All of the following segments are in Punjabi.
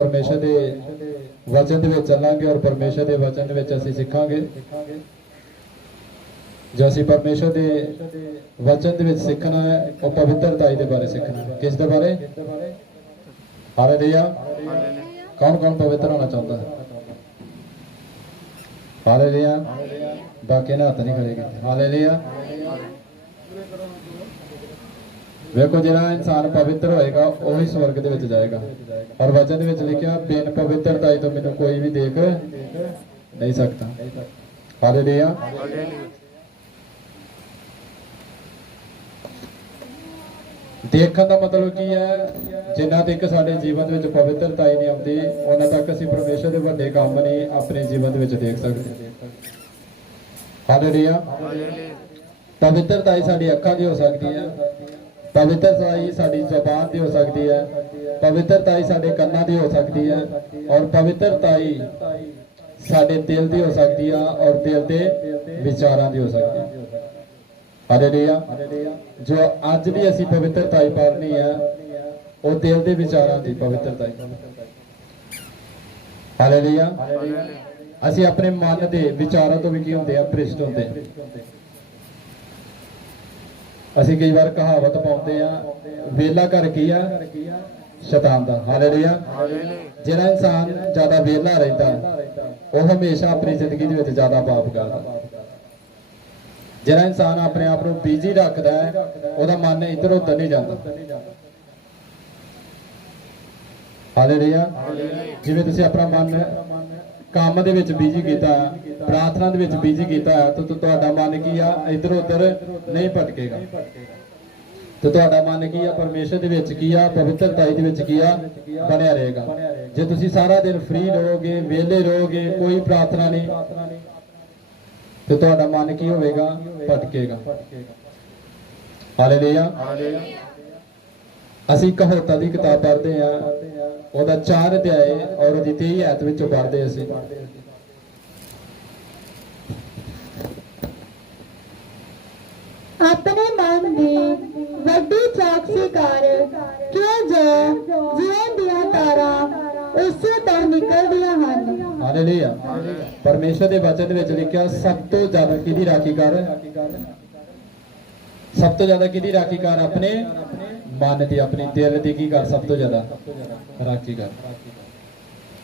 परमेश्वर के वचन दे विच चलांगे और परमेश्वर के वचन दे विच असीं सिखांगे। जो असीं परमेश्वर के वचन दे विच सीखना है वो पवित्रताई दे बारे सीखना है। किस दे बारे? हालेलुया। कौन कौन पवित्र होना चाहता है? हालेलुया। बाकी ने हाथ नहीं खड़े किए। हालेलुया। देखो जिहड़ा इंसान पवित्र होएगा वही स्वर्ग दे विच जाएगा। और वचन दे विच लिखिया बिन पवित्रताई तो मैनूं कोई भी देख नहीं सकता। हालेलुया। देखने का मतलब की है जिन्ना तक साडे जीवन में पवित्रता ही नहीं आती उन्ना तक असीं परमेश्वर के वड्डे काम नहीं अपने जीवन में देख सकते। हालेलुया। पवित्रता साडी अखां दी हो सकती है, पवित्रता साडी ज़बान दी हो सकती है, पवित्रता साडे कन्नां दी हो सकती है और पवित्रता साडे दिल दी हो सकती है और दिल दे विचारां दी हो सकती है। हालेलुया। जो अज भी असी पवित्रता पालनी है वो दिल के विचारों की पवित्रता। हालेलुया। असी अपने मन के विचारों तो भी की होंगे भ्रिष्ट होंगे। असी कई बार कहावत पाते हैं वेला घर की है शैतान दा। हालेलुया। जिहड़ा इंसान ज्यादा वेला रहता वह हमेशा अपनी जिंदगी में ज्यादा पाप करता। जिहड़ा इंसान अपने आप को बिजी रखता है वह मन इधर उधर नहीं जाता। हालेलुया। जिवें तुसीं अपना मन काम दे विच बिजी कीता, प्रार्थना दे विच बिजी कीता तो तुहाडा मन की आ इधर उधर नहीं भटकेगा। तो तुहाडा मन की आ परमेश्वर दे विच की आ पवित्रता दे विच की आ बनिया रहेगा। जे तुसीं सारा दिन फ्री रहोगे वेले रहोगे कोई प्रार्थना नहीं तो तुहाडा मन की होवेगा भटकेगा। हालेलुया। असीं कहावतां दी किताब पढ़दे आ ओहदा 4 अध्याय और ओहदी 23 आयत विचों पढ़दे असीं अपने मन दी वड्डी चौकसी कर क्यों जो जीवन दियां तारां उससे तो निकलदियां हन। हालेलुया। परमेश्वर के वचन विच लिखिया सब तो ज्यादा किहदी राखी कर? सब तो ज्यादा किहदी राखी कर? अपने मन की अपनी दिल की की कर सब तो ज्यादा राखी कर।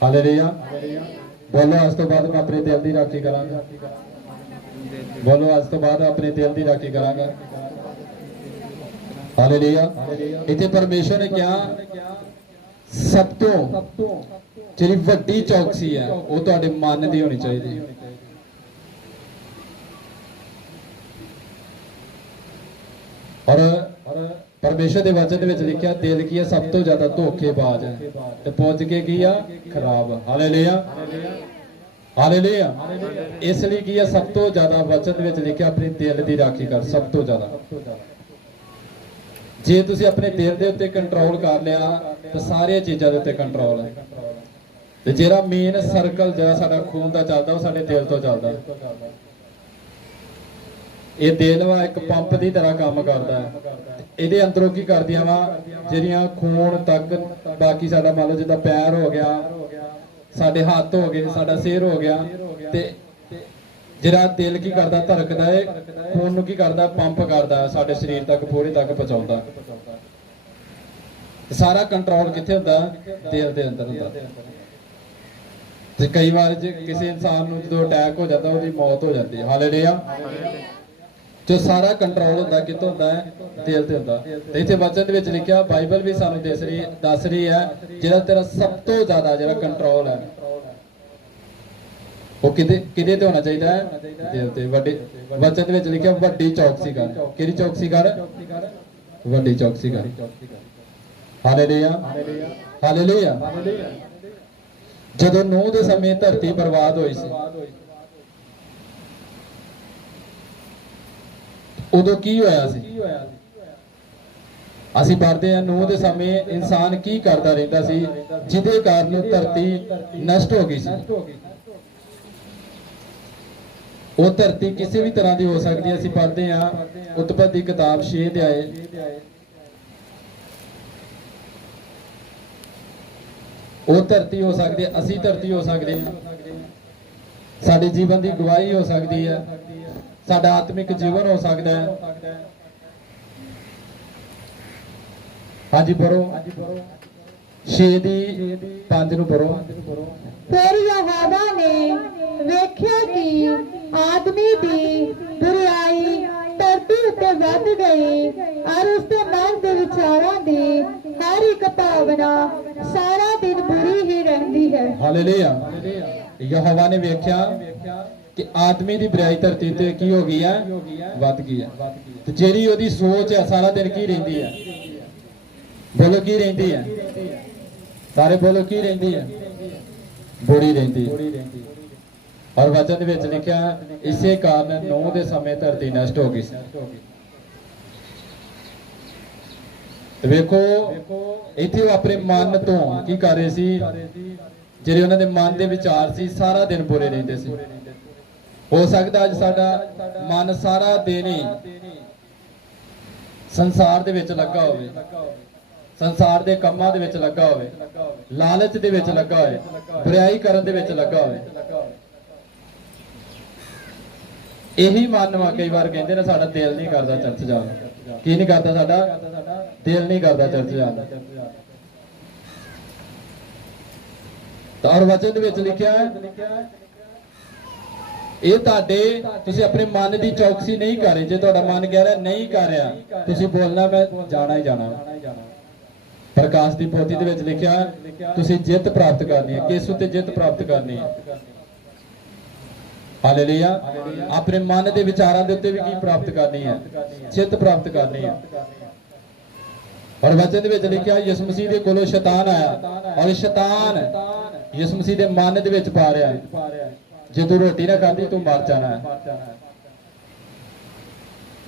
हालेलुया। बोलो आज तो बाद मैं अपने दिल की राखी करांगा। बोलो आज तो बाद अपने दिल की राखी करांगा। हालेलुया। इत्थे परमेश्वर ने क्या सब तो जिहड़ी वड्डी चौकसी है वो तुहाडे मन की होनी चाहिए। और परमेश्वर के वचन में लिखा दिल की है सब तो ज्यादा धोखेबाज है ते पुज के की है खराब। हालेलुया। हालेलुया। इसलिए की है सब तो ज्यादा वचन में लिखा अपने दिल की राखी कर सब तो ज्यादा। जे तुसीं अपने दिल के उत्ते कंट्रोल कर लिया तो सारी चीज़ों के उत्ते कंट्रोल है। ते जिहड़ा मेन सर्कल जिहड़ा साडा खून दा चलदा वो साडे दिल तो चलदा। ये दिल वा एक पंप की तरह काम करता है। ਇਹਦੇ अंदरों की करदियां वा ਜਿਹੜੀਆਂ खून तक बाकी साडा मान लो जिद्दां पैर हो गया साडे हाथ हो गए साडा सिर हो गया ते ਜਿਹੜਾ दिल की करदा धड़कदा है खून नूं की करदा पंप करदा साडे शरीर तक पूरे तक पहुंचाउंदा। सारा कंट्रोल कित्थे हुंदा? दिल दे अंदर हुंदा। ते कई बार जे किसी इंसान नूं जदों अटैक हो जाता उसदी मौत हो जाती है। हालेलुया। जो सारा कंट्रोल होंदा कित्थों हुंदा है? दिल ते हुंदा। ते इत्थे वचन दे विच लिखिया बाइबल भी सानूं दस रही है जिहड़ा तेरा सब तो ज्यादा जिहड़ा कंट्रोल है वो किदे ते होना चाहिए है? दिल ते। वड्डी वचन दे विच लिखिया वड्डी चौकसी कर। किहड़ी चौकसी कर? वड्डी चौकसी कर। हालेलुया। हालेलुया। जदों नूह दे समय धरती बर्बाद होई सी उदों की होया सी? असीं पढ़दे हैं नूह दे समय इंसान की करदा रहिंदा सी जिहदे कारण धरती नष्ट हो गई सी। वो धरती किसी भी तरह की हो सकती है। असीं पढ़दे हैं उत्पत्ति किताब 6 अध्याय 1 ਉਹ ਧਰਤੀ ਹੋ ਸਕਦੀ ਹੈ, ਅਸੀਂ ਧਰਤੀ ਹੋ ਸਕਦੇ ਹਾਂ। ਸਾਡੇ ਜੀਵਨ ਦੀ ਗਵਾਹੀ ਹੋ ਸਕਦੀ ਹੈ, ਸਾਡਾ ਆਤਮਿਕ ਜੀਵਨ ਹੋ ਸਕਦਾ ਹੈ। ਹਾਂਜੀ ਪੜੋ 6 ਦੀ 5 ਨੂੰ ਪੜੋ। ਫਿਰ ਯਹੋਵਾ ਨੇ ਵੇਖਿਆ ਕਿ ਆਦਮੀ ਦੀ ਬੁਰਾਈ ਧਰਤੀ ਉੱਤੇ ਵੱਧ ਗਈ ਔਰ ਉਸਦੇ ਮਨ ਦੇ ਵਿਚਾਰਾਂ ਦੀ ਹਰ ਇੱਕ ਭਾਵਨਾ ਸਾਰਾ ਦਿਨ ਬੁਰੀ ਹੀ ਰਹਿੰਦੀ ਹੈ। ਹਾਲੇਲੂਇਆ। ਯਹੋਵਾ ਨੇ ਵੇਖਿਆ ਕਿ ਆਦਮੀ ਦੀ ਬੁਰਾਈ ਧਰਤੀ ਤੇ ਕੀ ਹੋ ਗਈ ਹੈ, ਵੱਧ ਗਈ ਹੈ। ਤੇ ਜਿਹੜੀ ਉਹਦੀ ਸੋਚ ਹੈ ਸਾਰਾ ਦਿਨ ਕੀ ਰਹਿੰਦੀ ਹੈ, ਬੋਲੋ ਕੀ ਰਹਿੰਦੀ ਹੈ, ਸਾਰੇ ਬੋਲੋ ਕੀ ਰਹਿੰਦੀ ਹੈ, ਬੁਰੀ ਰਹਿੰਦੀ ਹੈ। ਔਰ ਵਚਨ ਦੇ ਵਿੱਚ ਲਿਖਿਆ ਇਸੇ ਕਾਰਨ ਨੋਹ ਦੇ ਸਮੇਂ ਧਰਤੀ ਨਸ਼ਟ ਹੋ ਗਈ ਸੀ। ਤੇ ਵੇਖੋ ਇੱਥੇ ਉਹ ਆਪਣੇ ਮਨ ਤੋਂ ਕੀ ਕਰ ਰਹੇ ਸੀ, ਜਿਹੜੇ ਉਹਨਾਂ ਦੇ ਮਨ ਦੇ ਵਿਚਾਰ ਸੀ ਸਾਰਾ ਦਿਨ ਬੁਰੇ ਰਹਿੰਦੇ ਸੀ। ਹੋ ਸਕਦਾ ਅੱਜ ਸਾਡਾ ਮਨ ਸਾਰਾ ਦਿਨ ਹੀ ਸੰਸਾਰ ਦੇ ਵਿੱਚ ਲੱਗਾ ਹੋਵੇ, ਸੰਸਾਰ ਦੇ ਕੰਮਾਂ ਦੇ ਵਿੱਚ ਲੱਗਾ ਹੋਵੇ, ਲਾਲਚ ਦੇ ਵਿੱਚ ਲੱਗਾ ਹੋਵੇ, ਬੁਰਾਈ ਕਰਨ ਦੇ ਵਿੱਚ ਲੱਗਾ ਹੋਵੇ। ਇਹੀ ਮਨ ਵਾ ਕਈ ਵਾਰ ਕਹਿੰਦੇ ਨੇ ਸਾਡਾ ਦਿਲ ਨਹੀਂ ਕਰਦਾ ਚਰਚ ਜਾਣ ਨੂੰ। ਕੀ ਨਹੀਂ ਕਰਦਾ, ਸਾਡਾ ਦਿਲ ਨਹੀਂ ਕਰਦਾ ਚਰਚ ਜਾਣ ਨੂੰ। ਤਾਂ ਔਰ ਵਚਨ ਦੇ ਵਿੱਚ ਲਿਖਿਆ ਇਹ ਤੁਹਾਡੇ, ਤੁਸੀਂ ਆਪਣੇ ਮਨ ਦੀ ਚੌਕਸੀ ਨਹੀਂ ਕਰ ਰਹੇ। ਜੇ ਤੁਹਾਡਾ ਮਨ ਕਹਿ ਰਿਹਾ ਨਹੀਂ ਕਰ ਰਿਹਾ, ਤੁਸੀਂ ਬੋਲਣਾ ਮੈਂ ਜਾਣਾ ਹੀ ਜਾਣਾ। ਪ੍ਰਕਾਸ਼ ਦੀ ਪੋਥੀ ਦੇ ਵਿੱਚ ਲਿਖਿਆ ਤੁਸੀਂ ਜਿੱਤ ਪ੍ਰਾਪਤ ਕਰਨੀ ਹੈ, ਕਿਸ ਉੱਤੇ ਜਿੱਤ ਪ੍ਰਾਪਤ ਕਰਨੀ ਹੈ। ਹਾਲੇਲੂਇਆ। ਆਪਣੇ ਮਨ ਦੇ ਵਿਚਾਰਾਂ ਦੇ ਉੱਤੇ ਵੀ ਕੀ ਪ੍ਰਾਪਤ ਕਰਨੀ ਹੈ, ਜਿੱਤ ਪ੍ਰਾਪਤ ਕਰਨੀ ਹੈ। ਔਰ ਵਚਨ ਦੇ ਵਿੱਚ ਲਿਖਿਆ ਯਿਸੂ ਮਸੀਹ ਦੇ ਕੋਲੋਂ ਸ਼ੈਤਾਨ ਆਇਆ ਔਰ ਸ਼ੈਤਾਨ ਯਿਸੂ ਮਸੀਹ ਦੇ ਮਨ ਦੇ ਵਿੱਚ ਪਾ ਰਿਹਾ ਜੇ ਤੂੰ ਰੋਟੀ ਨਾ ਖਾਂਦੀ ਤੂੰ ਮਰ ਜਾਣਾ ਹੈ।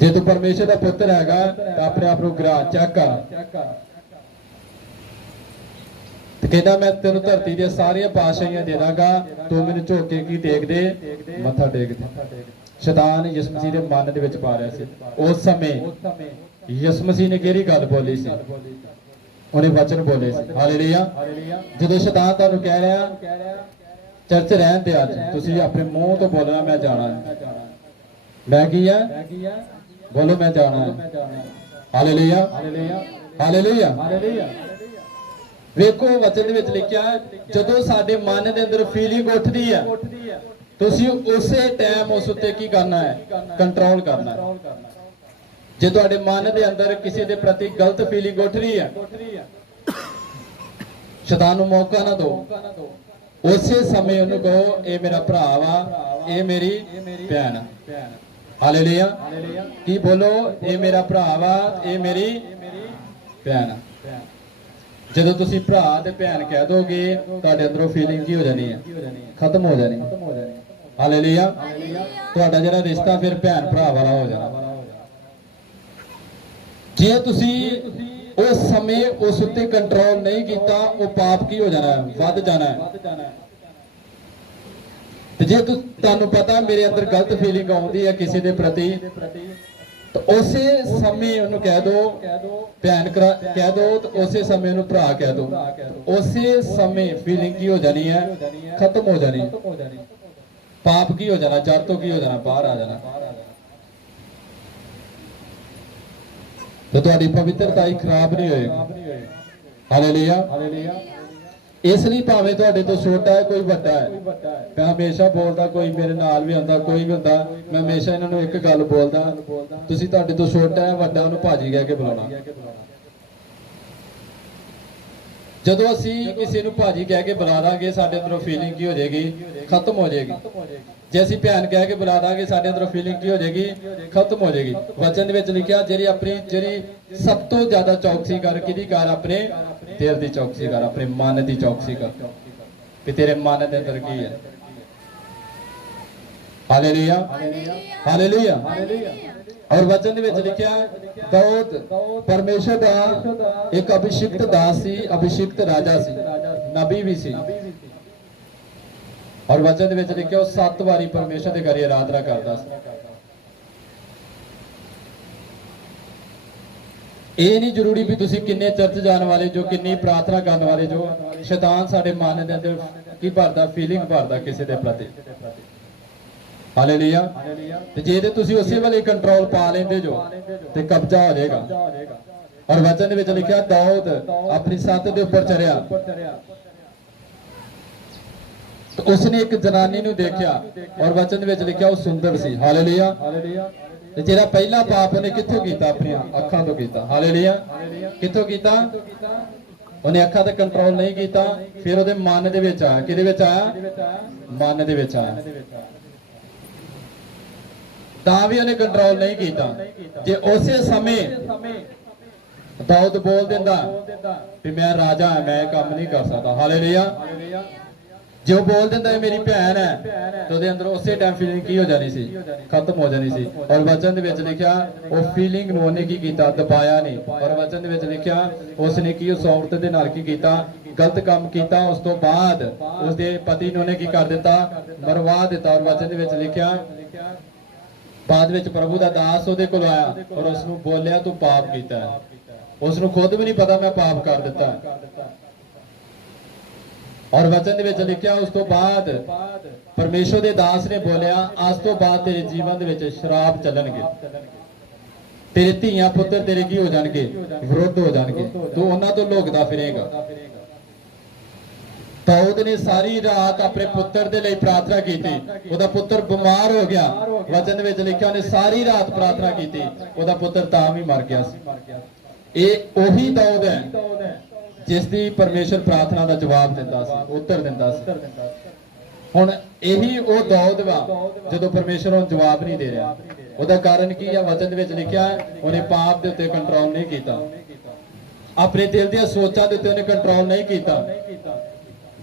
ਜੇ ਤੂੰ ਪਰਮੇਸ਼ਰ ਦਾ ਪੁੱਤਰ ਹੈਗਾ ਤਾਂ ਆਪਣੇ ਆਪ ਨੂੰ ਗਰਾ ਚੈੱਕ ਕਰ। ਤੇ ਕਹਿੰਦਾ ਮੈਂ ਤੈਨੂੰ ਧਰਤੀ ਦੀਆਂ ਸਾਰੀਆਂ ਪਾਤਸ਼ਾਹੀਆਂ ਦੇ ਦਾਂਗਾ, ਤੂੰ ਮੈਨੂੰ ਝੁਕ ਕੇ ਕੀ ਟੇਕ ਦੇ, ਮੱਥਾ ਟੇਕ ਦੇ। ਸ਼ੈਤਾਨ ਯਿਸੂ ਮਸੀਹ ਦੇ ਮਨ ਦੇ ਵਿੱਚ ਪਾ ਰਿਹਾ ਸੀ। ਉਸ ਸਮੇਂ ਯਿਸੂ ਮਸੀਹ ਨੇ ਕਿਹੜੀ ਗੱਲ ਬੋਲੀ ਸੀ, ਉਹਨੇ ਵਚਨ ਬੋਲੇ ਸੀ। ਹਾਲੇਲੂਇਆ। ਜਦੋਂ ਸ਼ੈਤਾਨ ਤੁਹਾਨੂੰ ਕਹਿ ਰਿਹਾ ਚਰਚ ਰਹਿਣ ਦੇ, ਅੱਜ ਤੁਸੀਂ ਆਪਣੇ ਮੂੰਹ ਤੋਂ ਬੋਲਣਾ ਮੈਂ ਜਾਣਾ ਹੈ। ਮੈਂ ਕੀ ਹੈ, ਬੋਲੋ ਮੈਂ ਜਾਣਾ ਹੈ। Hallelujah, hallelujah. ਵੇਖੋ ਵਚਨ ਦੇ ਵਿੱਚ ਲਿਖਿਆ ਜਦੋਂ ਸਾਡੇ ਮਨ ਦੇ ਅੰਦਰ ਫੀਲਿੰਗ ਉੱਠਦੀ ਹੈ ਤੁਸੀਂ ਉਸੇ ਟਾਈਮ ਉਸ ਉੱਤੇ ਕੀ ਕਰਨਾ ਹੈ, ਕੰਟਰੋਲ ਕਰਨਾ ਹੈ। ਜੇ ਤੁਹਾਡੇ ਮਨ ਦੇ ਅੰਦਰ ਕਿਸੇ ਦੇ ਪ੍ਰਤੀ ਗਲਤ ਫੀਲਿੰਗ ਉੱਠ ਰਹੀ ਹੈ, ਸ਼ੈਤਾਨ ਨੂੰ ਮੌਕਾ ਨਾ ਦਿਓ। ਉਸੇ ਸਮੇਂ ਉਹਨੂੰ ਕਹੋ ਇਹ ਮੇਰਾ ਭਰਾ ਵਾ, ਇਹ ਮੇਰੀ ਭੈਣ। ਹਾਲੇਲੂਇਆ। ਕੀ ਬੋਲੋ, ਇਹ ਮੇਰਾ ਭਰਾ ਵਾ, ਇਹ ਮੇਰੀ ਭੈਣ। ਜਦੋਂ ਤੁਸੀਂ ਭਰਾ ਤੇ ਭੈਣ ਕਹਿ ਦੋਗੇ ਤੁਹਾਡੇ ਅੰਦਰੋਂ ਫੀਲਿੰਗ ਕੀ ਹੋ ਜਾਣੀ ਹੈ, ਖਤਮ ਹੋ ਜਾਣੀ। ਹਾਲੇਲੂਇਆ। ਤੁਹਾਡਾ ਜਿਹੜਾ ਰਿਸ਼ਤਾ ਫਿਰ ਭੈਣ ਭਰਾ ਵਾਲਾ ਹੋ ਜਾਣਾ। ਜੇ ਤੁਸੀਂ ਉਸ ਸਮੇਂ ਉਸ ਉੱਤੇ ਕੰਟਰੋਲ ਨਹੀਂ ਕੀਤਾ ਉਹ ਪਾਪ ਕੀ ਹੋ ਜਾਣਾ, ਵੱਧ ਜਾਣਾ ਹੈ। ਤੇ ਜੇ ਤੁਹਾਨੂੰ ਪਤਾ ਮੇਰੇ ਅੰਦਰ ਗਲਤ ਫੀਲਿੰਗ ਆਉਂਦੀ ਹੈ ਕਿਸੇ ਦੇ ਪ੍ਰਤੀ, ਤਾਂ ਉਸੇ ਸਮੇਂ ਉਹਨੂੰ ਕਹਿ ਦੋ ਭੈਣ ਕਹਿ ਦੋ, ਤੇ ਉਸੇ ਸਮੇਂ ਉਹਨੂੰ ਭਰਾ ਕਹਿ ਦੋ। ਉਸੇ ਸਮੇਂ ਫੀਲਿੰਗ ਕੀ ਹੋ ਜਾਣੀ ਹੈ, ਖਤਮ ਹੋ ਜਾਣੀ। ਪਾਪ ਕੀ ਹੋ ਜਾਣਾ, ਜੜ ਤੋਂ ਕੀ ਹੋ ਜਾਣਾ, ਬਾਹਰ ਆ ਜਾਣਾ। ਤੇ ਤੁਹਾਡੀ ਪਵਿੱਤਰਤਾ ਹੀ ਖਰਾਬ ਨਹੀਂ ਹੋਏਗੀ। ਹਾਲੇਲੂਇਆ। ਇਸ ਲਈ ਭਾਵੇਂ ਤੁਹਾਡੇ ਤੋਂ ਛੋਟਾ ਹੈ ਕੋਈ ਵੱਡਾ ਹੈ, ਮੈਂ ਹਮੇਸ਼ਾ ਬੋਲਦਾ, ਕੋਈ ਮੇਰੇ ਨਾਲ ਵੀ ਹੁੰਦਾ, ਕੋਈ ਵੀ ਹੁੰਦਾ, ਮੈਂ ਹਮੇਸ਼ਾ ਇਹਨਾਂ ਨੂੰ ਇੱਕ ਗੱਲ ਬੋਲਦਾ, ਤੁਸੀਂ ਤੁਹਾਡੇ ਤੋਂ ਛੋਟਾ ਹੈ ਵੱਡਾ ਉਹਨੂੰ ਭਾਜੀ ਕਹਿ ਕੇ ਬੁਲਾਉਣਾ। ਜਦੋਂ ਅਸੀਂ ਕਿਸੇ ਨੂੰ ਭਾਜੀ ਕਹਿ ਕੇ ਬੁਲਾ ਦਾਂਗੇ ਸਾਡੇ ਅੰਦਰੋਂ ਫੀਲਿੰਗ ਕੀ ਹੋ ਜਾਏਗੀ, ਖਤਮ ਹੋ ਜਾਏਗੀ। ਜੇ ਅਸੀਂ ਭੈਣ ਕਹਿ ਕੇ ਬੁਲਾ ਦਾਂਗੇ ਸਾਡੇ ਅੰਦਰੋਂ ਫੀਲਿੰਗ ਕੀ ਹੋ ਜਾਏਗੀ, ਖਤਮ ਹੋ ਜਾਏਗੀ। ਵਚਨ ਦੇ ਵਿੱਚ ਲਿਖਿਆ ਜਿਹੜੀ ਸਭ ਤੋਂ ਜ਼ਿਆਦਾ ਚੌਕਸੀ ਕਰ ਕਿਹਦੀ ਕਰ, ਆਪਣੇ ਦਿਲ ਦੀ ਚੌਕਸੀ ਕਰ, ਆਪਣੇ ਮਨ ਦੀ ਚੌਕਸੀ ਕਰ ਕਿ ਤੇਰੇ ਮਨ ਦੇ ਅੰਦਰ ਕੀ ਹੈ। Hallelujah, hallelujah. ਔਰ ਵਚਨ ਦੇ ਵਿੱਚ ਲਿਖਿਆ ਦਾਊਦ ਪਰਮੇਸ਼ਰ ਦਾ ਇੱਕ ਅਭਿਸ਼ਿਕਤ ਦਾਸ ਸੀ, ਅਭਿਸ਼ਿਕਤ ਰਾਜਾ ਸੀ, ਨਬੀ ਵੀ ਸੀ। ਔਰ ਵਚਨ ਦੇ ਵਿੱਚ ਲਿਖਿਆ ਉਹ 7 ਵਾਰੀ ਪਰਮੇਸ਼ਰ ਦੇ ਘਰੇ ਆਰਾਧਨਾ ਕਰਦਾ ਸੀ। ਇਹ ਨਹੀਂ ਜ਼ਰੂਰੀ ਵੀ ਤੁਸੀਂ ਕਿੰਨੇ ਚਰਚ ਜਾਣ ਵਾਲੇ ਜੋ, ਕਿੰਨੀ ਪ੍ਰਾਰਥਨਾ ਕਰਨ ਵਾਲੇ ਜੋ। ਸ਼ੈਤਾਨ ਸਾਡੇ ਮਨ ਦੇ ਅੰਦਰ ਕੀ ਭਰਦਾ, ਫੀਲਿੰਗ ਭਰਦਾ ਕਿਸੇ ਦੇ ਪ੍ਰਤੀ। ਹਾਲੇਲੂਇਆ। ਤੇ ਜੇ ਤੇ ਤੁਸੀਂ ਉਸੇ ਵੇਲੇ ਕੰਟਰੋਲ ਪਾ ਲੈਂਦੇ ਜੋ ਤੇ ਕਬਜ਼ਾ ਹੋ ਜਾਏਗਾ। ਔਰ ਵਚਨ ਦੇ ਵਿੱਚ ਲਿਖਿਆ ਦਾਊਦ ਆਪਣੀ ਛੱਤ ਦੇ ਉੱਪਰ ਚੜਿਆ ਤੇ ਉਸਨੇ ਇੱਕ ਜਨਾਨੀ ਨੂੰ ਦੇਖਿਆ ਔਰ ਵਚਨ ਦੇ ਵਿੱਚ ਲਿਖਿਆ ਉਹ ਸੁੰਦਰ ਸੀ। ਹਾਲੇਲੂਇਆ। ਤੇ ਜਿਹੜਾ ਪਹਿਲਾ ਪਾਪ ਉਹਨੇ ਕਿੱਥੋਂ ਕੀਤਾ? ਆਪਣੀਆਂ ਅੱਖਾਂ ਤੋਂ ਕੀਤਾ। ਹਾਲੇਲੂਇਆ। ਕਿੱਥੋਂ ਕੀਤਾ? ਉਹਨੇ ਅੱਖਾਂ ਤੇ ਕੰਟਰੋਲ ਨਹੀਂ ਕੀਤਾ, ਫਿਰ ਉਹਦੇ ਮਨ ਦੇ ਵਿੱਚ ਆਇਆ। ਕਿਹਦੇ ਵਿੱਚ ਆਇਆ? ਮਨ ਦੇ ਵਿੱਚ ਆਇਆ। ਤਾਂ ਵੀ ਉਹਨੇ ਕੰਟਰੋਲ ਨਹੀਂ ਕੀਤਾ। ਜੇ ਉਸੇ ਸਮੇਂ ਦਾਊਦ ਬੋਲ ਦਿੰਦਾ ਵੀ ਮੈਂ ਰਾਜਾ ਹਾਂ, ਮੈਂ ਇਹ ਕੰਮ ਨਹੀਂ ਕਰ ਸਕਦਾ। ਹਾਲੇਲੂਇਆ। ਜੇ ਉਹ ਬੋਲ ਦਿੰਦਾ ਮੇਰੀ ਭੈਣ ਹੈ ਤੇ ਉਹਦੇ ਅੰਦਰ ਉਸੇ ਟਾਈਮ ਫੀਲਿੰਗ ਕੀ ਹੋ ਜਾਣੀ ਸੀ? ਖਤਮ ਹੋ ਜਾਣੀ ਸੀ। ਔਰ ਵਚਨ ਦੇ ਵਿੱਚ ਲਿਖਿਆ ਉਹ ਫੀਲਿੰਗ ਨੂੰ ਉਹਨੇ ਕੀ ਕੀਤਾ? ਦਬਾਇਆ ਨਹੀਂ। ਔਰ ਵਚਨ ਦੇ ਵਿੱਚ ਲਿਖਿਆ ਉਸਨੇ ਕੀ ਉਸ ਔਰਤ ਦੇ ਨਾਲ ਕੀ ਕੀਤਾ? ਗਲਤ ਕੰਮ ਕੀਤਾ। ਉਸ ਤੋਂ ਬਾਅਦ ਉਸਦੇ ਪਤੀ ਨੂੰ ਉਹਨੇ ਕੀ ਕਰ ਦਿੱਤਾ? ਮਰਵਾ ਦਿੱਤਾ। ਔਰ ਵਚਨ ਦੇ ਵਿੱਚ ਲਿਖਿਆ ਬਾਅਦ ਵਿੱਚ ਪ੍ਰਭੂ ਦਾ ਦਾਸ ਉਹਦੇ ਕੋਲ ਆਇਆ ਔਰ ਉਸ ਨੂੰ ਬੋਲਿਆ ਤੂੰ ਪਾਪ ਕੀਤਾ ਹੈ। ਉਸ ਨੂੰ ਖੁਦ ਵੀ ਨਹੀਂ ਪਤਾ ਮੈਂ ਪਾਪ ਕਰ ਦਿੱਤਾ। ਔਰ ਵਚਨ ਦੇ ਵਿੱਚ ਲਿਖਿਆ ਉਸ ਤੋਂ ਬਾਅਦ ਪਰਮੇਸ਼ਰ ਦੇ ਦਾਸ ਨੇ ਬੋਲਿਆ ਅੱਜ ਤੋਂ ਬਾਅਦ ਤੇਰੇ ਜੀਵਨ ਦੇ ਵਿੱਚ ਸ਼ਰਾਬ ਚੱਲਣਗੇ, ਤੇਰੇ ਧੀਆਂ ਪੁੱਤਰ ਤੇਰੇ ਕੀ ਹੋ ਜਾਣਗੇ? ਵਿਰੁੱਧ ਹੋ ਜਾਣਗੇ, ਤੂੰ ਉਹਨਾਂ ਤੋਂ ਲੁਕਦਾ ਫਿਰੇਗਾ। ਦਾਊਦ ਨੇ ਸਾਰੀ ਰਾਤ ਆਪਣੇ ਪੁੱਤਰ ਦੇ ਲਈ ਪ੍ਰਾਰਥਨਾ ਕੀਤੀ। ਉਹਦਾ ਪੁੱਤਰ ਬਿਮਾਰ ਹੋ ਗਿਆ। ਵਚਨ ਵਿੱਚ ਲਿਖਿਆ ਉਹਨੇ ਸਾਰੀ ਰਾਤ ਪ੍ਰਾਰਥਨਾ ਕੀਤੀ, ਉਹਦਾ ਪੁੱਤਰ ਤਾਂ ਵੀ ਮਰ ਗਿਆ ਸੀ। ਇਹ ਉਹੀ ਦਾਊਦ ਹੈ ਜਿਸ ਦੀ ਪਰਮੇਸ਼ਰ ਪ੍ਰਾਰਥਨਾ ਦਾ ਜਵਾਬ ਦਿੰਦਾ ਸੀ, ਉੱਤਰ ਦਿੰਦਾ ਸੀ। ਹੁਣ ਇਹੀ ਉਹ ਦਾਊਦ ਵਾ ਜਦੋਂ ਪਰਮੇਸ਼ਰ ਨੂੰ ਜਵਾਬ ਨਹੀਂ ਦੇ ਰਿਹਾ। ਉਹਦਾ ਕਾਰਨ ਕੀ ਹੈ? ਵਚਨ ਦੇ ਵਿੱਚ ਲਿਖਿਆ ਉਹਨੇ ਪਾਪ ਦੇ ਉੱਤੇ ਕੰਟਰੋਲ ਨਹੀਂ ਕੀਤਾ, ਆਪਣੇ ਦਿਲ ਦੀਆਂ ਸੋਚਾਂ ਦੇ ਉੱਤੇ ਉਹਨੇ ਕੰਟਰੋਲ ਨਹੀਂ ਕੀਤਾ।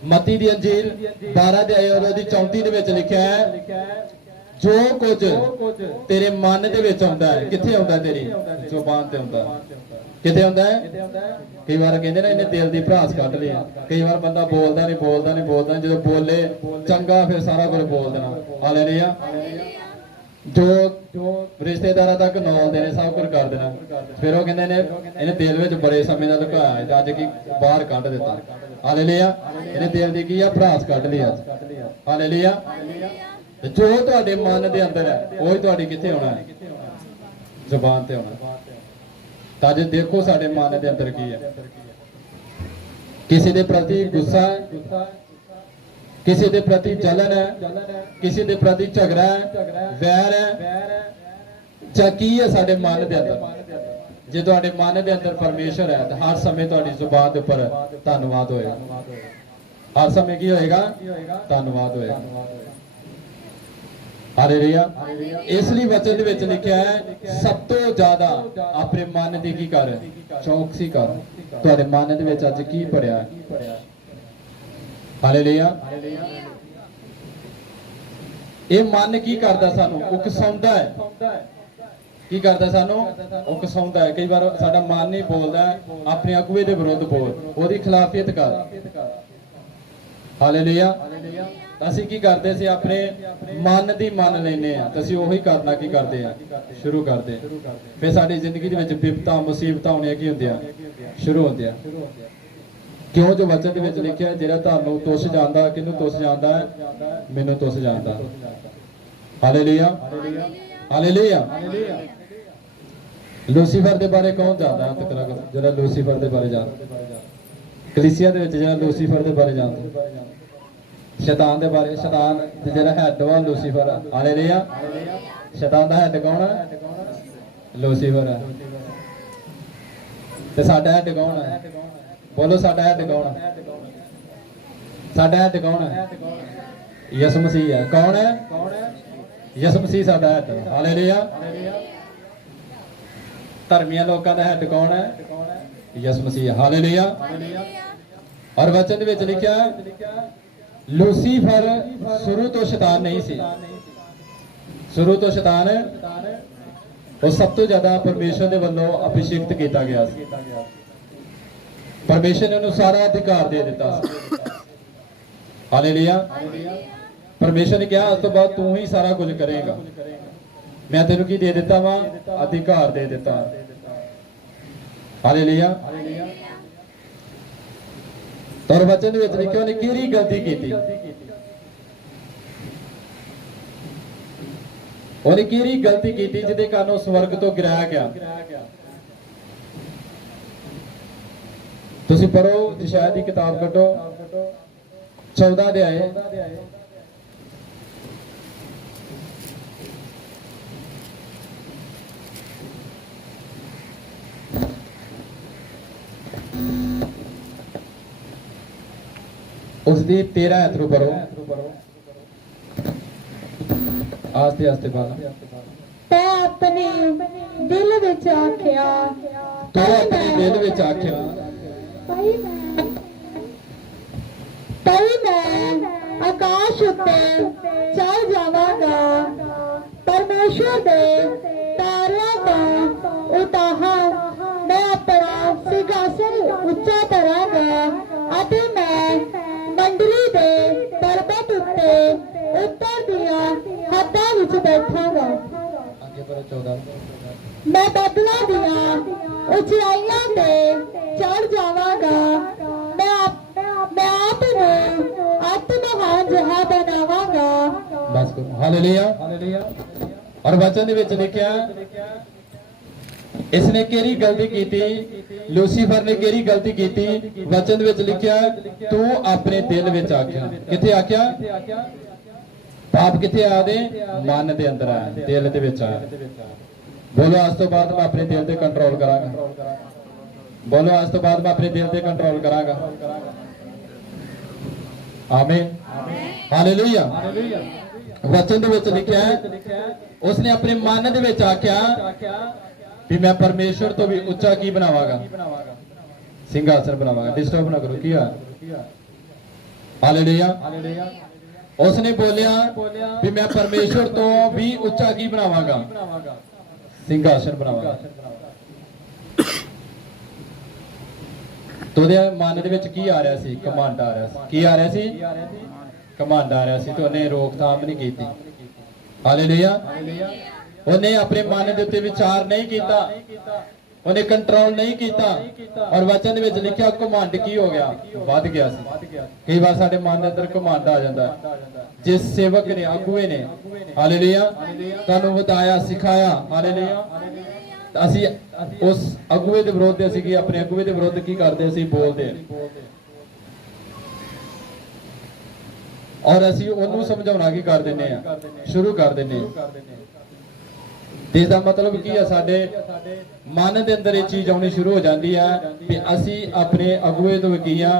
ਮਤੀ ਦੀ ਅੰਜੀਲ 12 ਦੇ ਉਹਦੀ 34 ਦੇ ਵਿੱਚ ਲਿਖਿਆ ਹੈ ਜੋ ਕੁਝ ਤੇਰੇ ਮਨ ਦੇ ਵਿੱਚ ਆਉਂਦਾ ਹੈ, ਕਿੱਥੇ ਆਉਂਦਾ? ਤੇਰੀ ਜ਼ੁਬਾਨ ਤੇ ਆਉਂਦਾ। ਕਿੱਥੇ ਆਉਂਦਾ ਹੈ? ਕਈ ਵਾਰ ਕਹਿੰਦੇ ਨਾ ਇਹਨੇ ਦਿਲ ਦੀ ਭੜਾਸ ਕੱਢ ਲਈ। ਕਈ ਵਾਰ ਬੰਦਾ ਬੋਲਦਾ ਨਹੀਂ, ਜਦੋਂ ਬੋਲੇ ਚੰਗਾ ਫਿਰ ਸਾਰਾ ਕੁਝ ਬੋਲ ਦੇਣਾ। ਹਾਲੇਲੂਇਆ। ਜੋ ਰਿਸ਼ਤੇਦਾਰਾਂ ਤੱਕ ਨੌਲ ਦੇਣੇ, ਸਭ ਕੁਝ ਕਰ ਦੇਣਾ। ਫਿਰ ਉਹ ਕਹਿੰਦੇ ਨੇ ਇਹਨੇ ਦਿਲ ਵਿੱਚ ਬੜੇ ਸਮੇਂ ਦਾ ਲੁਕਾਇਆ ਹੈ, ਅੱਜ ਕੀ ਬਾਹਰ ਕੱਢ ਦਿੱਤਾ। ਹਾਲੇਲੂਇਆ। ਇਹਨੇ ਦਿਲ ਦੀ ਕੀ ਆ? ਭੜਾਸ ਕੱਢ ਲਈ ਅੱਜ। ਹਾਲੇਲੂਇਆ। ਜੋ ਤੁਹਾਡੇ ਮਨ ਦੇ ਅੰਦਰ ਹੈ ਉਹੀ ਤੁਹਾਡੀ ਕਿੱਥੇ ਹੋਣਾ ਹੈ? ਜ਼ੁਬਾਨ ਤੇ ਹੋਣਾ। ਤਾਂ ਜੇ ਦੇਖੋ ਸਾਡੇ ਮਨ ਦੇ ਅੰਦਰ ਕੀ ਹੈ। ਕਿਸੇ ਦੇ ਪ੍ਰਤੀ ਗੁੱਸਾ ਹੈ, ਕਿਸੇ ਦੇ ਪ੍ਰਤੀ ਜਲਨ ਹੈ, ਕਿਸੇ ਦੇ ਪ੍ਰਤੀ ਝਗੜਾ ਹੈ, ਵੈਰ ਹੈ, ਜਾਂ ਕੀ ਹੈ ਸਾਡੇ ਮਨ ਦੇ ਅੰਦਰ? ਜੇ ਤੁਹਾਡੇ ਮਨ ਦੇ ਅੰਦਰ ਪਰਮੇਸ਼ਰ ਹੈ ਤਾਂ ਹਰ ਸਮੇਂ ਤੁਹਾਡੀ ਜ਼ੁਬਾਨ ਦੇ ਉੱਪਰ ਧੰਨਵਾਦ ਹੋਏਗਾ। ਹਰ ਸਮੇਂ ਕੀ ਹੋਏਗਾ? ਧੰਨਵਾਦ ਹੋਏਗਾ। ਹਾਲੇਲੂਇਆ। ਇਸ ਲਈ ਵਚਨ ਦੇ ਵਿੱਚ ਲਿਖਿਆ ਹੈ ਸਭ ਤੋਂ ਜ਼ਿਆਦਾ ਆਪਣੇ ਮਨ ਦੀ ਕੀ ਕਰ? ਚੌਕਸੀ ਕਰ। ਤੁਹਾਡੇ ਮਨ ਦੇ ਵਿੱਚ ਅੱਜ ਕੀ ਭਰਿਆ? ਹਾਲੇਲੂਇਆ। ਇਹ ਮਨ ਕੀ ਕਰਦਾ? ਸਾਨੂੰ ਉਕਸਾਉਂਦਾ ਹੈ। ਕੀ ਕਰਦਾ? ਸਾਨੂੰ ਉਕਸਾਉਂਦਾ ਹੈ। ਕਈ ਵਾਰ ਸਾਡਾ ਮਨ ਨਹੀਂ ਬੋਲਦਾ ਆਪਣੇ ਅਗੁਵੇ ਦੇ ਵਿਰੁੱਧ ਬੋਲ, ਉਹਦੀ ਖਿਲਾਫੀਅਤ ਕਰ। ਹਾਲੇਲੂਇਆ। ਅਸੀਂ ਕੀ ਕਰਦੇ ਸੀ? ਆਪਣੇ ਮਨ ਦੀ ਮੰਨ ਲੈਨੇ ਆ, ਅਸੀਂ ਉਹੀ ਕਰਨਾ ਕੀ ਕਰਦੇ ਆ? ਸ਼ੁਰੂ ਕਰਦੇ। ਫਿਰ ਸਾਡੀ ਜ਼ਿੰਦਗੀ ਦੇ ਵਿੱਚ ਵਿਪਤਾ ਮੁਸੀਬਤਾਂ ਆਉਣੀਆਂ ਕੀ ਹੁੰਦੀਆਂ? ਸ਼ੁਰੂ ਹੁੰਦੀਆਂ। ਕਿਉਂ? ਜੋ ਵਚਨ ਦੇ ਵਿੱਚ ਲਿਖਿਆ ਜਿਹੜਾ ਤੁਹਾਨੂੰ ਤੁਸ ਜਾਣਦਾ, ਕਿਹਨੂੰ ਤੁਸ ਜਾਣਦਾ? ਮੈਨੂੰ ਤੁਸ ਜਾਣਦਾ। ਹਾਲੇਲੂਇਆ। ਹਾਲੇਲੂਇਆ। ਲੂਸੀਫਰ ਦੇ ਬਾਰੇ ਕੌਣ ਜਾਣਦਾ? ਜਿਹੜਾ ਲੂਸੀਫਰ ਦੇ ਬਾਰੇ ਜਾਣਦਾ? ਕਲੀਸਿਆ ਦੇ ਵਿੱਚ ਜਿਹੜਾ ਲੂਸੀਫਰ ਦੇ ਬਾਰੇ ਜਾਣਦਾ? ਸ਼ੈਤਾਨ ਦੇ ਬਾਰੇ। ਸ਼ੈਤਾਨ ਤੇ ਜਿਹੜਾ ਹੈਡ ਵਾ ਲੂਸੀਫਰ। ਹਾਲੇਲੂਇਆ। ਸ਼ੈਤਾਨ ਦਾ ਹੈਡ ਕੌਣ ਹੈ? ਲੂਸੀਫਰ ਹੈ। ਤੇ ਸਾਡਾ ਹੈਡ ਕੌਣ ਹੈ? ਬੋਲੋ ਸਾਡਾ ਹੈਡ ਕੌਣ ਹੈ? ਸਾਡਾ ਹੈਡ ਕੌਣ ਹੈ? ਯਿਸੂ ਮਸੀਹ ਹੈ। ਕੌਣ ਹੈ? ਯਿਸੂ ਮਸੀਹ ਸਾਡਾ ਹੈਡ। ਹਾਲੇਲੂਇਆ। ਧਰਮੀਆਂ ਲੋਕਾਂ ਦਾ ਹੈਡ ਕੌਣ ਹੈ? ਯਿਸੂ ਮਸੀਹ। ਹਾਲੇਲੂਇਆ। ਔਰ ਵਚਨ ਦੇ ਵਿੱਚ ਲਿਖਿਆ ਲੂਸੀਫਰ ਸ਼ੁਰੂ ਤੋਂ ਸ਼ੈਤਾਨ ਨਹੀਂ ਸੀ। ਸ਼ੁਰੂ ਤੋਂ ਸ਼ੈਤਾਨ ਉਹ ਸਭ ਤੋਂ ਜ਼ਿਆਦਾ ਪਰਮੇਸ਼ਰ ਦੇ ਵੱਲੋਂ ਅਭਿਸ਼ੇਕਤ ਕੀਤਾ ਗਿਆ ਸੀ। ਪਰਮੇਸ਼ਰ ਨੇ ਉਹਨੂੰ ਸਾਰਾ ਅਧਿਕਾਰ ਦੇ ਦਿੱਤਾ ਸੀ। ਹਾਲੇਲੂਇਆ। ਪਰਮੇਸ਼ਰ ਨੇ ਕਿਹਾ ਉਸ ਤੋਂ ਬਾਅਦ ਤੂੰ ਹੀ ਸਾਰਾ ਕੁਝ ਕਰੇਗਾ। ਮੈਂ ਤੈਨੂੰ ਕੀ ਦੇ ਦਿੱਤਾ ਵਾ? ਅਧਿਕਾਰ ਦੇ ਦਿੱਤਾ। ਹਾਲੇਲੂਇਆ। ਤੌਰ ਵਚਨ ਦੇ ਵਿੱਚ ਲਿਖਿਆ ਉਹਨੇ ਕਿਹੜੀ ਗਲਤੀ ਕੀਤੀ, ਉਹਨੇ ਕਿਹੜੀ ਗਲਤੀ ਕੀਤੀ ਜਿਹਦੇ ਕਾਰਨ ਉਹ ਸਵਰਗ ਤੋਂ ਗਿਰਾਇਆ ਗਿਆ। ਤੁਸੀਂ ਪੜੋ ਯਸ਼ਾਇਆ ਦੀ ਕਿਤਾਬ ਕੱਢੋ 14 ਅਧਿਆਏ उसकी 13 थ्रू पढ़ो, आस्ते आस्ते पढ़ो। तै अपने दिल विच आख्या, तो अपने दिल विच आख्या, तई मैं आकाश उत्ते चढ़ जावांगा, परमेश्वर दे तारियां तो उताहा मैं अपना सिंहासन उच्चा करांगा अते मैं मंडली दे पर्वत उत्ते उत्तर दिया हद्दां विच बैठांगा। आगे पढ़ो 14। मैं बदला दिया ऊंचाइयां ते चढ़ जावांगा, मैं आप नूं अत महान जहा बनावांगा। बस करो। हालेलुया। और वचन दे विच लिखिया इसने केरी गलती की थी, लूसीफर ने केरी गलती की थी। वचन दे विच लिखिया तू अपने दिल विच आख्या, किथे आख्या, पाप किथे आ दे मन दे अंदर आया, दिल दे विच आया। बोलो आज तो बाद मैं अपने दिल ते कंट्रोल करांगा। बोलो आज तो बाद मैं अपने दिल ते कंट्रोल करांगा। आमीन हालेलुया। वचन दे विच लिखिया उसने अपने मन दे विच आख्या भी मैं परमेश्वर तो भी उच्चा की बनावांगा, सिंहासन बनावांगा। डिस्टर्ब ना करो किया। हालेलुया। उसने बोलिया भी मैं परमेश्वर तो भी उच्चा की बनावांगा, सिंहासन बनावांगा। तो मन दे विच की आ रहा सी, घमंड आ रहा सी। की आ रहा सी, घमंड आ रहा सी। तो उन्हें रोकथाम नहीं की। हालेलुया। उन्हें अपने मन के उत्ते विचार नहीं किया, उन्हें कंट्रोल नहीं किया। और वचन में लिखा घमंड की हो गया, वध गया सी। कई बार साडे मन अंदर घमंड आ जाता। जिस सेवक ने अगुए ने हालेलुया तुहानू बताया सिखाया हालेलुया, ਅਸੀਂ उस अगुए के विरोध ਅਸੀਂ अपने अगुए के विरोध की करते ਅਸੀਂ बोलते और ਅਸੀਂ ਉਹਨੂੰ ਸਮਝਾਉਣਾ ਕੀ ਕਰ ਦਿੰਨੇ ਆ, ਸ਼ੁਰੂ ਕਰ ਦਿੰਨੇ ਆ। ਇਸ ਦਾ ਮਤਲਬ ਕੀ ਹੈ, ਸਾਡੇ ਮਨ ਦੇ ਅੰਦਰ ਇਹ ਚੀਜ਼ ਆਉਣੀ ਸ਼ੁਰੂ ਹੋ ਜਾਂਦੀ ਹੈ ਕਿ ਅਸੀਂ ਆਪਣੇ ਅਗੁਏ ਤੋਂ ਕੀ ਆ,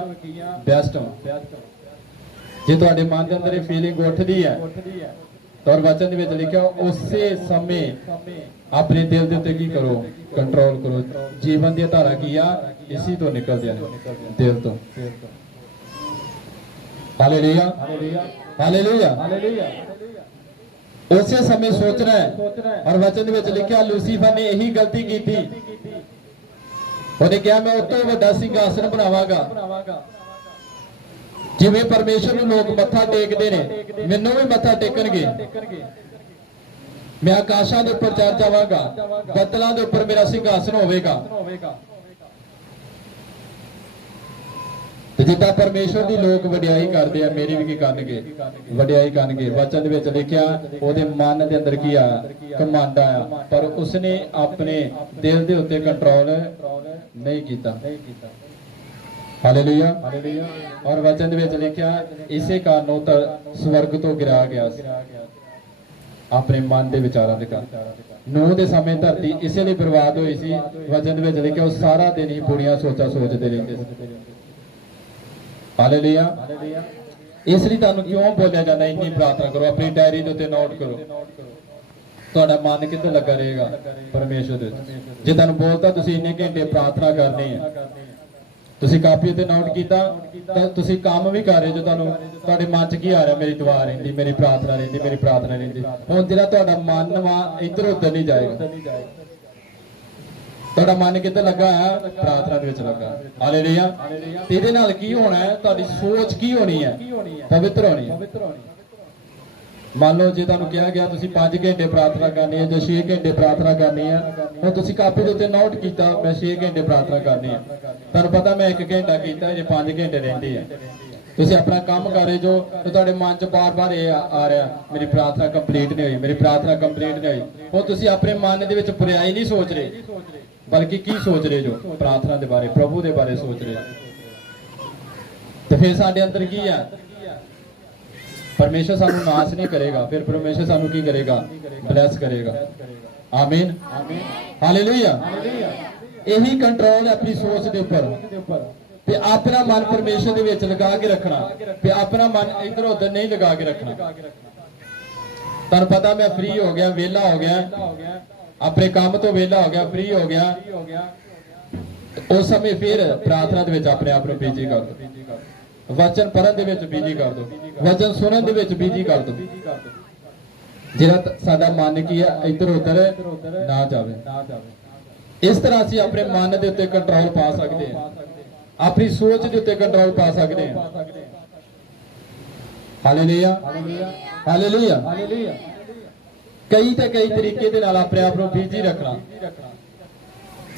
ਬੈਸਟ ਹਾਂ। ਜੇ ਤੁਹਾਡੇ ਮਨ ਦੇ ਅੰਦਰ ਇਹ ਫੀਲਿੰਗ ਉੱਠਦੀ ਹੈ ਤਾਂ ਵਚਨ ਦੇ ਵਿੱਚ ਲਿਖਿਆ ਉਸੇ ਸਮੇਂ ਆਪਣੇ ਦਿਲ ਦੇ ਉੱਤੇ ਕੀ ਕਰੋ, ਕੰਟਰੋਲ ਕਰੋ। ਜੀਵਨ ਦੀ ਧਾਰਾ ਕੀ ਆ, ਇਸੇ ਤੋਂ ਨਿਕਲਦੀਆਂ ਨੇ, ਦਿਲ ਤੋਂ। Hallelujah hallelujah. उसे समय सोचना है। और वचन में लिखा लूसीफर ने यही गलती की थी। उन्हें क्या मैं उस तो वड्डा सिंहासन बनावांगा, जिवें परमेश्वर नूं लोग मत्था टेकदे ने मैनूं भी मत्था टेकणगे। मैं आकाशां दे उपर चढ़ जावांगा, बदलां दे उपर मेरा सिंहासन होवेगा। जिदा परमेश्वर की लोग वडियाई करते हैं, मेरी भी की करनगे, वडियाई करनगे। वचन विच लिखिया ओदे मन दे अंदर की आया, घमंड आया, पर उसने अपने दिल दे उत्ते कंट्रोल नहीं कीता। हालेलुया। और वचन विच लिखिया इसे कारण तो स्वर्ग तो गिरा गया अपने मन के विचारों के कारण। नूह के समय धरती इसे लिए बर्बाद हुई सी। वचन विच लिखिया वो सारा दिन ही बुरियां सोचा सोचते रहते। हालेलुया। इसलिए तुहानू क्यों बोलिया जाता इन्नी प्रार्थना करो, अपनी डायरी के उत्ते नोट करो। तुहाडा मन कित्थे लगा रहेगा, परमेश्वर दे। जे तुहानू बोलता तुसीं इन्ने घंटे प्रार्थना करनी है, तुसीं कापी उत्ते नोट कीता तां तुसीं काम भी कर रहे जो। तुहानू तुहाडे मन च की आ रहा, मेरी दुआ रहिंदी, मेरी प्रार्थना रहिंदी, मेरी प्रार्थना रहिंदी। हुण जिहड़ा तुहाडा मन वा इधर उधर नहीं जाएगा। ਤੁਹਾਡਾ ਮਨ ਕਿੱਥੇ ਲੱਗਾ ਹੈ, ਪ੍ਰਾਰਥਨਾ ਦੇ ਵਿੱਚ ਲੱਗਾ। ਹਾਲੇਲੂਇਆ। ਇਹਦੇ ਨਾਲ ਕੀ ਹੋਣਾ ਹੈ, ਤੁਹਾਡੀ ਸੋਚ ਕੀ ਹੋਣੀ ਹੈ, ਪਵਿੱਤਰ ਹੋਣੀ ਹੈ। ਮੰਨ ਲਓ ਜੇ ਤੁਹਾਨੂੰ ਕਿਹਾ ਗਿਆ ਤੁਸੀਂ 5 ਘੰਟੇ ਪ੍ਰਾਰਥਨਾ ਕਰਨੀ ਹੈ ਜਾਂ 6 ਘੰਟੇ ਪ੍ਰਾਰਥਨਾ ਕਰਨੀ ਹੈ, ਹੁਣ ਤੁਸੀਂ ਕਾਪੀ ਦੇ ਉੱਤੇ ਨੋਟ ਕੀਤਾ ਮੈਂ 6 ਘੰਟੇ ਪ੍ਰਾਰਥਨਾ ਕਰਨੀ ਹੈ, ਤੁਹਾਨੂੰ ਪਤਾ ਮੈਂ 1 ਘੰਟਾ ਕੀਤਾ ਜੇ 5 ਘੰਟੇ ਰਹਿੰਦੀ ਹੈ। ਤੁਸੀਂ ਆਪਣਾ ਕੰਮ ਕਰ ਰਹੇ ਜੋ ਤੇ ਤੁਹਾਡੇ ਮਨ 'ਚ ਬਾਰ-ਬਾਰ ਇਹ ਆ ਰਿਹਾ ਮੇਰੀ ਪ੍ਰਾਰਥਨਾ ਕੰਪਲੀਟ ਨਹੀਂ ਹੋਈ, ਮੇਰੀ ਪ੍ਰਾਰਥਨਾ ਕੰਪਲੀਟ ਨਹੀਂ ਹੋਈ। ਹੁਣ ਤੁਸੀਂ ਆਪਣੇ ਮਨ ਦੇ ਵਿੱਚ ਬੁਰਾਈ ਨਹੀਂ ਸੋਚ ਰਹੇ, ਬਲਕਿ ਕੀ ਸੋਚ ਰਹੇ ਜੋ ਪ੍ਰਾਰਥਨਾ ਦੇ ਬਾਰੇ, ਪ੍ਰਭੂ ਦੇ ਬਾਰੇ ਸੋਚ ਰਹੇ। ਤੇ ਫਿਰ ਸਾਡੇ ਅੰਦਰ ਕੀ ਹੈ, परमेश्वर सानू नाश नहीं करेगा, फिर परमेश्वर सानू की करेगा, ब्लेस करेगा। आमीन, हालेलुया। यही कंट्रोल है अपनी सोच के ऊपर ते अपना मन परमेश्वर दे विच लगा के रखना, ते अपना मन इधर उधर नहीं लगा के रखना। तुहानू पता मैं फ्री हो गया, वेला हो गया, अपने काम तो वेला हो गया, फ्री हो गया, उस समय फिर प्रार्थना दे विच अपने आप नू बिजी कर दो, वचन पढ़न दे विच बिजी कर दो, वचन सुनन दे विच बिजी कर दो, जिहड़ा साडा मन की है इधर उधर ना जावे। इस तरह असीं अपने मन दे उत्ते कंट्रोल पा सकते हैं, अपनी सोच दे उत्ते कंट्रोल पा सकते हैं। Hallelujah, hallelujah. कई ते कई तरीके दे नाल अपने आप नूं बिजी रखना।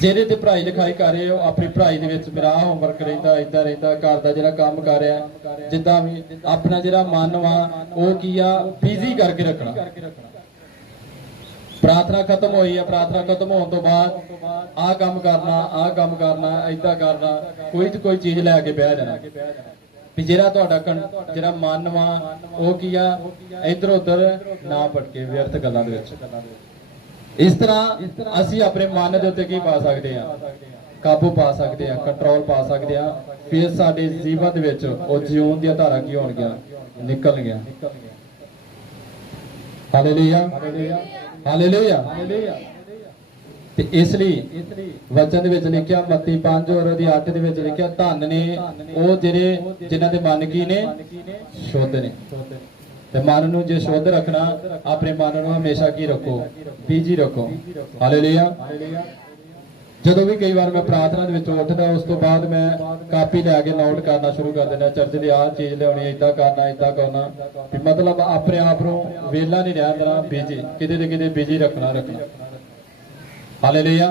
ਜਿਹਦੇ ਤੇ ਪੜ੍ਹਾਈ ਲਿਖਾਈ ਕਰ ਰਹੇ ਹੋ, ਆਪਣੀ ਪੜ੍ਹਾਈ ਦੇ ਵਿੱਚ ਮੇਰਾ ਹੋਮਵਰਕ ਰਹਿੰਦਾ, ਇਦਾਂ ਰਹਿੰਦਾ, ਘਰ ਦਾ ਜਿਹੜਾ ਕੰਮ ਕਰ ਰਿਹਾ, ਜਿੱਦਾਂ ਵੀ ਆਪਣਾ ਜਿਹੜਾ ਮਨ ਵਾ ਉਹ ਕੀ ਆ ਬਿਜ਼ੀ ਕਰਕੇ ਰੱਖਣਾ। ਪ੍ਰਾਰਥਨਾ ਖਤਮ ਹੋਈ ਆ, ਪ੍ਰਾਰਥਨਾ ਖਤਮ ਹੋਣ ਤੋਂ ਬਾਅਦ ਆਹ ਕੰਮ ਕਰਨਾ, ਆਹ ਕੰਮ ਕਰਨਾ, ਇਦਾਂ ਕਰਨਾ, ਕੋਈ ਚੀਜ਼ ਲੈ ਕੇ ਬਹਿ ਜਾਣਾ ਵੀ ਜਿਹੜਾ ਤੁਹਾਡਾ ਜਿਹੜਾ ਮਨ ਵਾ ਉਹ ਕੀ ਆ ਇੱਧਰ ਉੱਧਰ ਨਾ ਭਟਕੇ ਵਿਅਰਥ ਗੱਲਾਂ ਦੇ ਵਿੱਚ। इस तरह असी अपने मन के उत्ते की पा सकते हैं, काबू पा सकते हैं, कंट्रोल पा सकते हैं, फिर साडे जीवन दे विच ओह जीवन दी धारा की होणगियां निकल गया। Hallelujah, hallelujah. ते इसलिए वचन दे विच लिखिया मत्ती 5 और 8 दे विच लिखिया धन ने ओह जेहड़े जिन्हां दे मन की ने शुद्ध ने। ते मन नूं जे शुद्ध रखना, अपने मन नूं हमेशा की रखो, बिजी रखो। हालेलुया। जदों भी कई बार मैं प्रार्थना दे विच उठदा उस तो बाद मैं कापी लैके नोट करना शुरू कर देना, चर्च दी आह चीज लियाउणी, इदां करना भी मतलब अपने आप नूं वेला नहीं रहन देना, बिजी किते ते किते बिजी रखना। हालेलुया।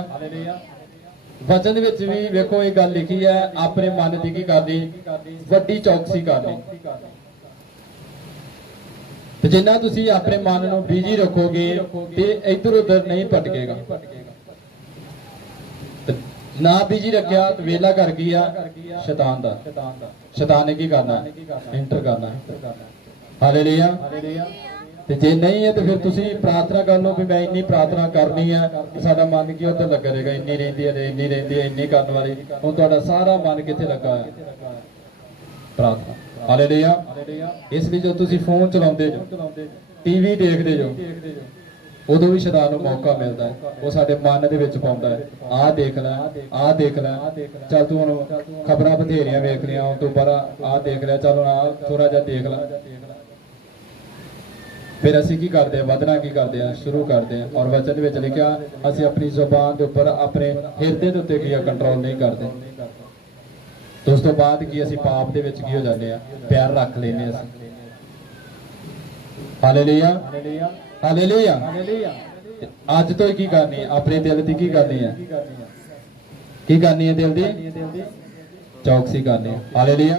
वचन दे विच भी वेखो ये गल लिखी है, अपने मन दी की करनी, वड्डी चौकसी करनी। ਤੇ ਜਿੰਨਾ ਤੁਸੀਂ ਆਪਣੇ ਮਨ ਨੂੰ ਬਿਜੀ ਰੱਖੋਗੇ ਤੇ ਇੱਧਰ ਉੱਧਰ ਨਹੀਂ ਭਟਕੇਗਾ। ਨਾ ਬਿਜੀ ਰੱਖਿਆ ਤੇ ਵੇਲਾ ਕਰ ਗਿਆ ਸ਼ੈਤਾਨ ਦਾ। ਸ਼ੈਤਾਨ ਨੇ ਕੀ ਕਰਨਾ, ਐਂਟਰ ਕਰਨਾ। ਹਾਲੇਲੂਇਆ। ਤੇ ਜੇ ਨਹੀਂ ਹੈ ਤੇ ਫਿਰ ਤੁਸੀਂ ਪ੍ਰਾਰਥਨਾ ਕਰ ਲਓ ਵੀ ਮੈਂ ਇੰਨੀ ਪ੍ਰਾਰਥਨਾ ਕਰਨੀ ਹੈ, ਸਾਡਾ ਮਨ ਕੀ ਉੱਧਰ ਲੱਗਾ ਰਹੇਗਾ, ਇੰਨੀ ਰਹਿੰਦੀ ਹੈ, ਇੰਨੀ ਰਹਿੰਦੀ ਹੈ, ਇੰਨੀ ਕਰਨ ਵਾਲੀ। ਹੁਣ ਤੁਹਾਡਾ ਸਾਰਾ ਮਨ ਕਿੱਥੇ ਲੱਗਾ ਹੈ, ਪ੍ਰਾਰਥਨਾ। हालेलुया। इसलिए जो तुसी फोन चलाते जो, टीवी देखते जो, उदों भी शैतान नूं मौका मिलता है, वो साडे मन दे विच पाउंदा है, आ देख लै, आ देख लै, चल तू हुण खबरां बथेरियां वेख लियां, हुण तू पर आ देख लै, चल हुण आ थोड़ा जिहा देख लै। फिर असीं की करदे हैं, वधना की करदे हैं, शुरू करदे हैं। और वचन दे विच लिखिआ असीं अपनी ज़ुबान दे उपर, अपने हिरदे दे उत्ते की कंट्रोल नहीं करदे। तो उस तो बाद की असीं पाप दे विच की हो जांदे आ, पैर रख लैंदे असीं। Hallelujah, hallelujah. अज तो की करनी है, अपने दिल की करनी है, की करनी है, दिल दी चौकसी करनी है। हालेलुया।